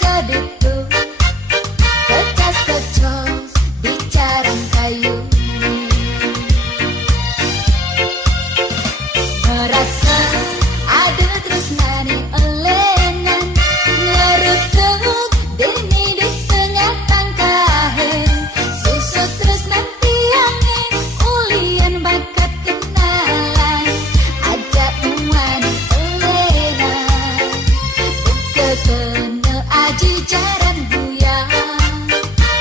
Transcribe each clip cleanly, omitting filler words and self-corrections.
keduduk kecas-kecos bicara kayu, merasa ada tresnani elenan ngerutuk dini di tengah tangkahen susut tresnan tiangin ulian bakat kenalan ajak muan elenan buka kena aji jaran buya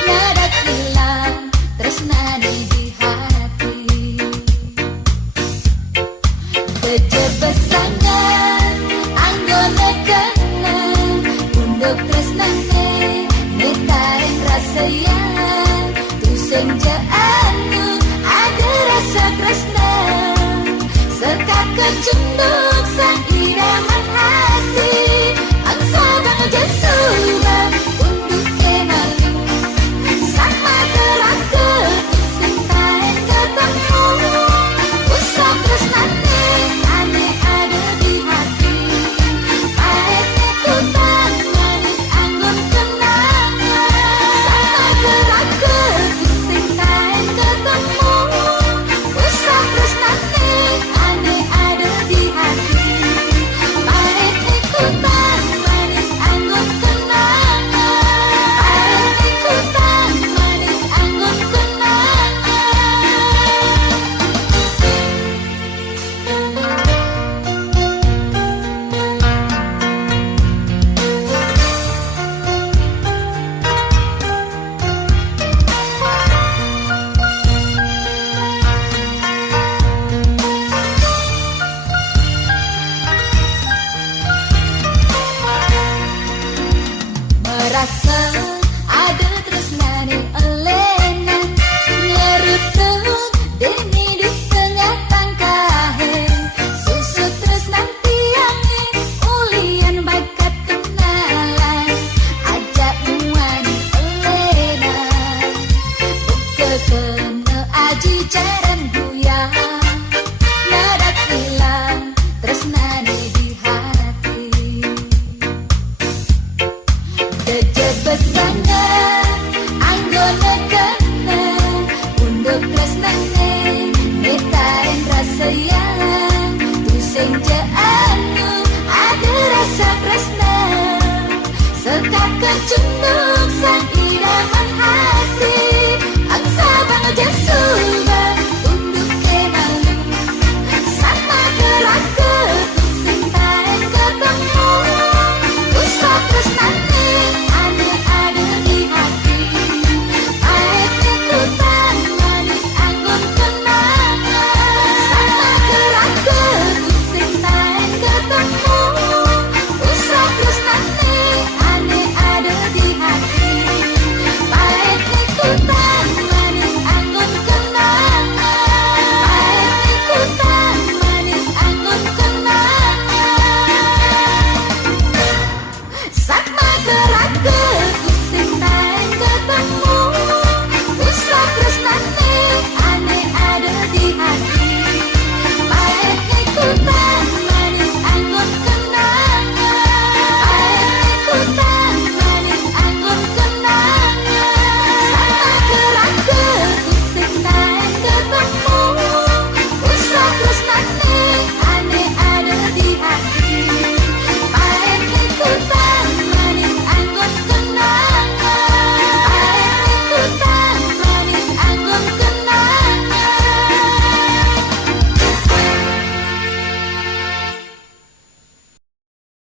ngadak hilang tresnani di hati bejebesangan anggone kena untuk tresnane metaring rasa yang tuseng jaanu ada rasa tresna sekak kecunduk sang idaman hati angsa bang jasuba untuk kenali sama teraku tuseng taen ketemu usah tresnane ane ada di hati pahit ikutan manis anggun kenangan sama teraku tuseng taen ketemu usah tresnane ane ada di hati pahit ikutan manis anggun kenangan pahit ikutan manis anggun kenangan. Merasa ada tresnani elenan ngerutuk dini di tengah tangkahen susut tresnan tiangin ulian bakat kenalan ajak muan elenan buka kena aji jaran buya ngadak hilang tresnani di hati kejebesangan anggone kena untuk tresnane metaring rasa yang tuseng jaanu ada rasa tresna sekak kecunduk sang idaman hati